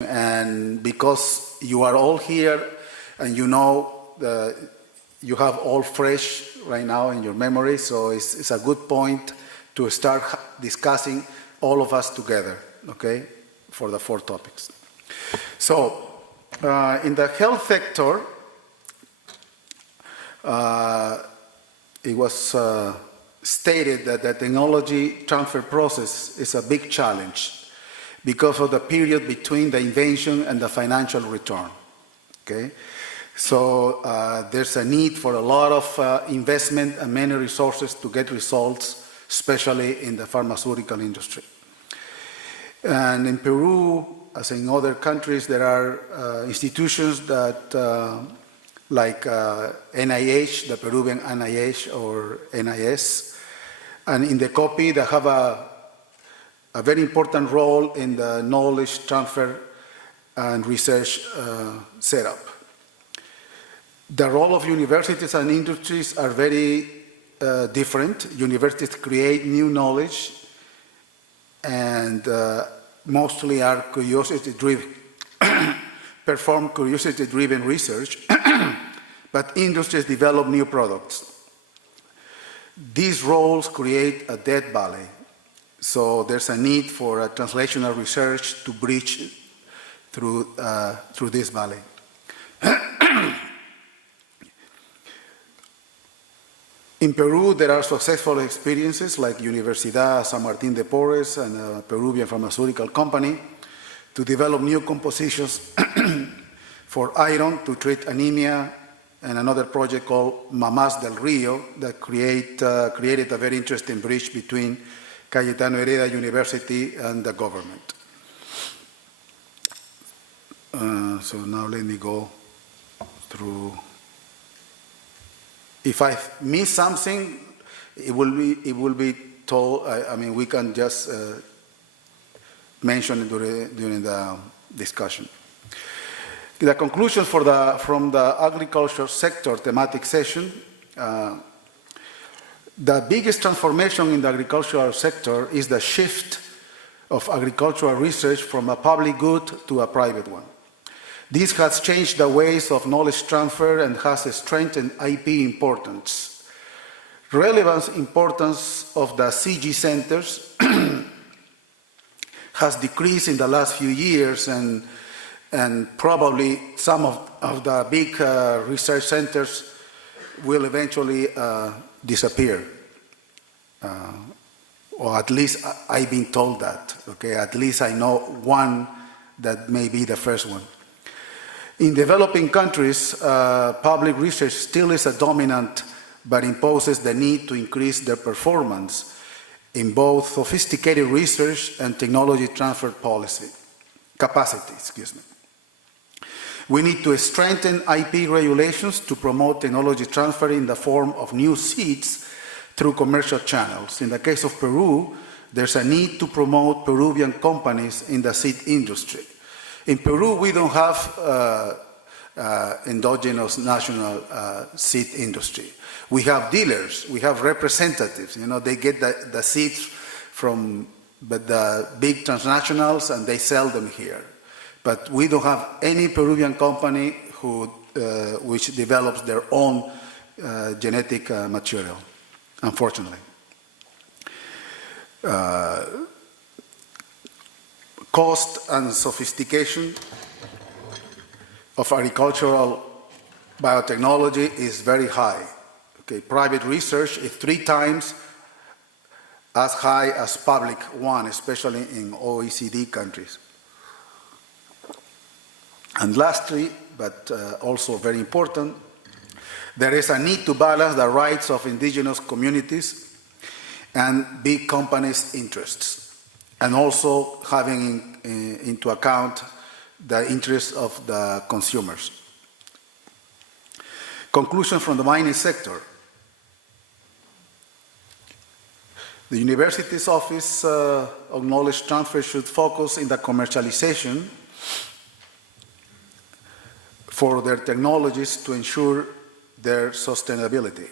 And because you are all here and you know you have all fresh right now in your memory, so it's a good point to start discussing all of us together, okay, for the 4 topics. So in the health sector, it was stated that the technology transfer process is a big challenge because of the period between the invention and the financial return. Okay, so there's a need for a lot of investment and many resources to get results, especially in the pharmaceutical industry. And in Peru, as in other countries, there are institutions that, like NIH, the Peruvian NIH or NIS, and in the copy they have a very important role in the knowledge transfer and research setup. The role of universities and industries are very different. Universities create new knowledge and mostly are curiosity-driven, perform curiosity-driven research, but industries develop new products. These roles create a dead valley. So there's a need for a translational research to bridge through this valley. In Peru, there are successful experiences like Universidad San Martín de Porres and a Peruvian pharmaceutical company to develop new compositions for iron to treat anemia, and another project called Mamás del Río that created a very interesting bridge between Cayetano Hereda University and the government. So now let me go through. If I miss something, it will be told. I mean, we can just mention it during the discussion. The conclusion from the agriculture sector thematic session. The biggest transformation in the agricultural sector is the shift of agricultural research from a public good to a private one. This has changed the ways of knowledge transfer and has strengthened IP importance. Relevance importance of the CG centers has decreased in the last few years, and probably some of the big research centers will eventually disappear. Or at least I've been told that, okay? At least I know one that may be the first one. In developing countries, public research still is a dominant, but imposes the need to increase their performance in both sophisticated research and technology transfer capacity. We need to strengthen IP regulations to promote technology transfer in the form of new seeds through commercial channels. In the case of Peru, there's a need to promote Peruvian companies in the seed industry. In Peru, we don't have endogenous national seed industry. We have dealers, we have representatives. You know, they get the seeds from the big transnationals and they sell them here. But we don't have any Peruvian company which develops their own genetic material, unfortunately. Cost and sophistication of agricultural biotechnology is very high. Okay, private research is 3 times as high as public one, especially in OECD countries. And lastly, but also very important, there is a need to balance the rights of indigenous communities and big companies' interests, and also having into account the interests of the consumers. Conclusion from the mining sector. The university's Office of Knowledge Transfer should focus in the commercialization for their technologies to ensure their sustainability.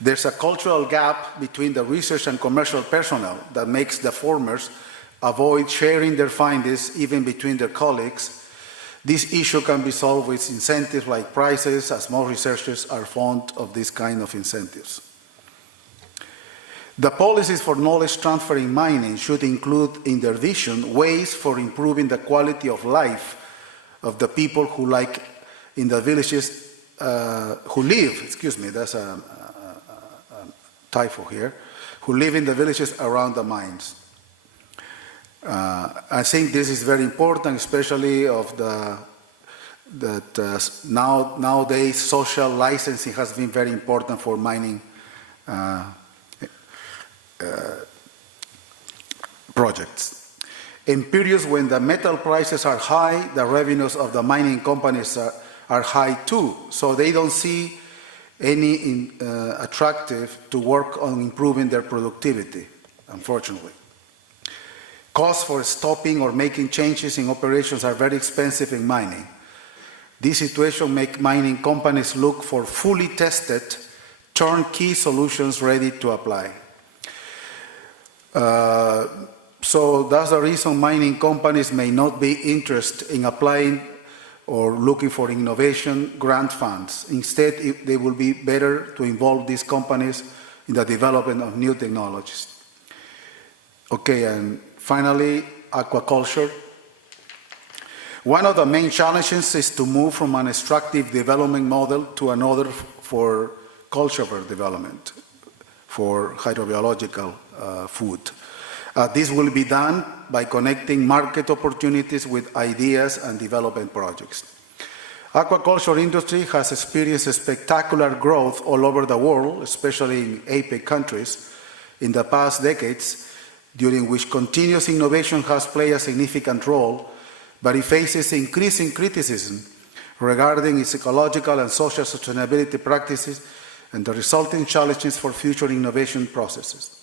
There's a cultural gap between the research and commercial personnel that makes the formers avoid sharing their findings even between their colleagues, this issue can be solved with incentives like prizes, as most researchers are fond of this kind of incentives. The policies for knowledge transfer in mining should include, in their vision, ways for improving the quality of life of the people who live in the villages, that's a typo here, who live in the villages around the mines. I think this is very important, especially nowadays social licensing has been very important for mining projects. In periods when the metal prices are high, the revenues of the mining companies are high too, so they don't see any attractive to work on improving their productivity, unfortunately. Costs for stopping or making changes in operations are very expensive in mining. This situation makes mining companies look for fully tested, turnkey solutions ready to apply. So that's the reason mining companies may not be interested in applying or looking for innovation grant funds. Instead, they will be better to involve these companies in the development of new technologies. Okay, and finally, aquaculture. One of the main challenges is to move from an extractive development model to another for cultivar development, for hydrobiological food. This will be done by connecting market opportunities with ideas and development projects. Aquaculture industry has experienced spectacular growth all over the world, especially in APEC countries, in the past decades, during which continuous innovation has played a significant role, but it faces increasing criticism regarding its ecological and social sustainability practices and the resulting challenges for future innovation processes.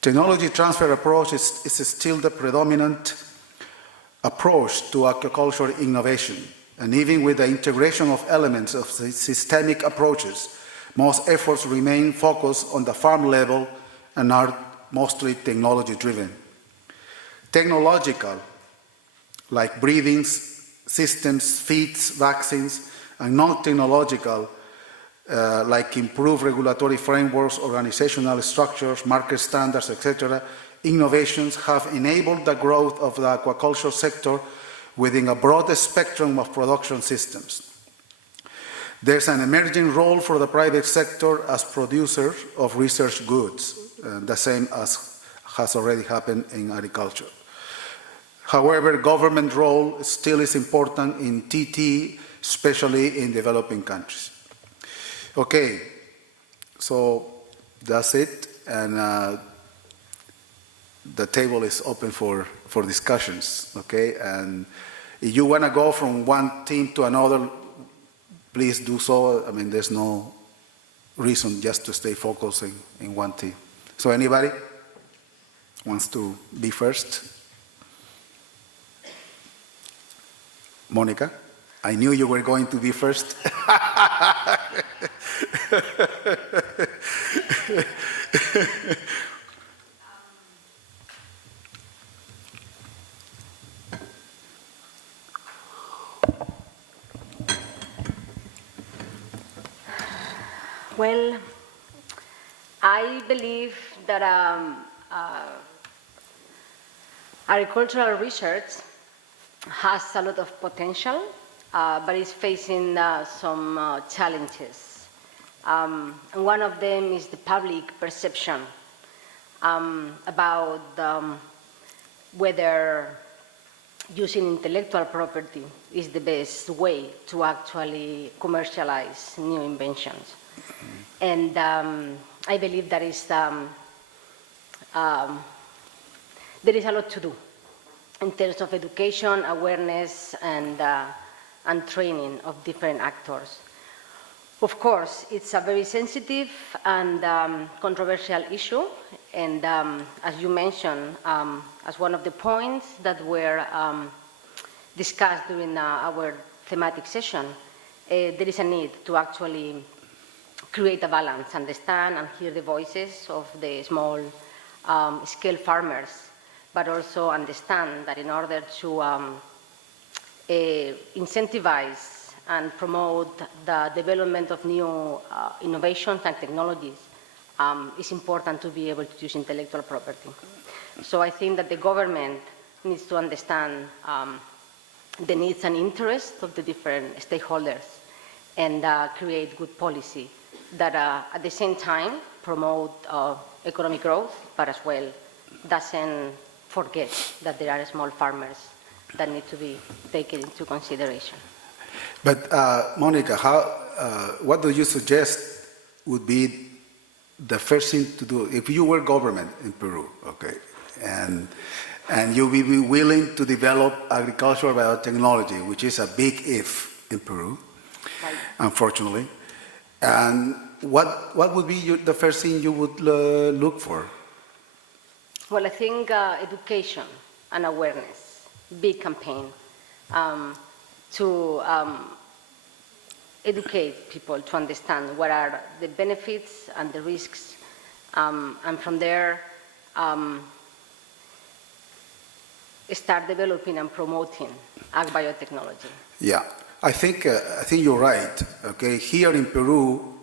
Technology transfer approach is still the predominant approach to aquaculture innovation, and even with the integration of elements of systemic approaches, most efforts remain focused on the farm level and are mostly technology-driven. Technological, like breeding systems, feeds, vaccines, and non-technological, like improved regulatory frameworks, organizational structures, market standards, etc., innovations have enabled the growth of the aquaculture sector within a broad spectrum of production systems. There's an emerging role for the private sector as producer of research goods, the same as has already happened in agriculture. However, government role still is important in TT, especially in developing countries. Okay, so that's it, and the table is open for discussions, okay? And if you want to go from one team to another, please do so. I mean, there's no reason just to stay focused in one team. So anybody wants to be first? Monica, I knew you were going to be first. Well, I believe that agricultural research has a lot of potential, but is facing some challenges. And one of them is the public perception about whether using intellectual property is the best way to actually commercialize new inventions. And I believe there is a lot to do in terms of education, awareness, and training of different actors. Of course, it's a very sensitive and controversial issue, and as you mentioned, as one of the points that were discussed during our thematic session, there is a need to actually create a balance, understand and hear the voices of the small scale farmers but also understand that in order to incentivize and promote the development of new innovations and technologies, it's important to be able to use intellectual property. So I think that the government needs to understand the needs and interests of the different stakeholders and create good policy that at the same time promote economic growth, but as well doesn't forget that there are small farmers that need to be taken into consideration. But Monica, what do you suggest would be the first thing to do if you were government in Peru, okay, and you will be willing to develop agricultural biotechnology, which is a big if in Peru, Right. unfortunately. And what would be the first thing you would look for? Well, I think education and awareness, big campaign, to educate people to understand what are the benefits and the risks, and from there start developing and promoting ag biotechnology. Yeah, I think you're right. Okay, here in Peru,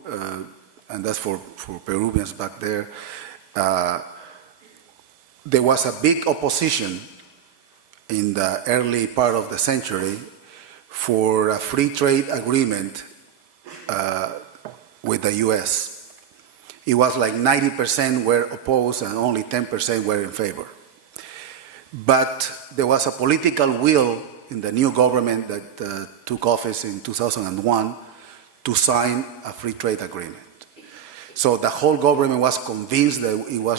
and that's for Peruvians back there. There was a big opposition in the early part of the century for a free trade agreement with the U.S. It was like 90% were opposed and only 10% were in favor. But there was a political will in the new government that took office in 2001 to sign a free trade agreement. So the whole government was convinced that it was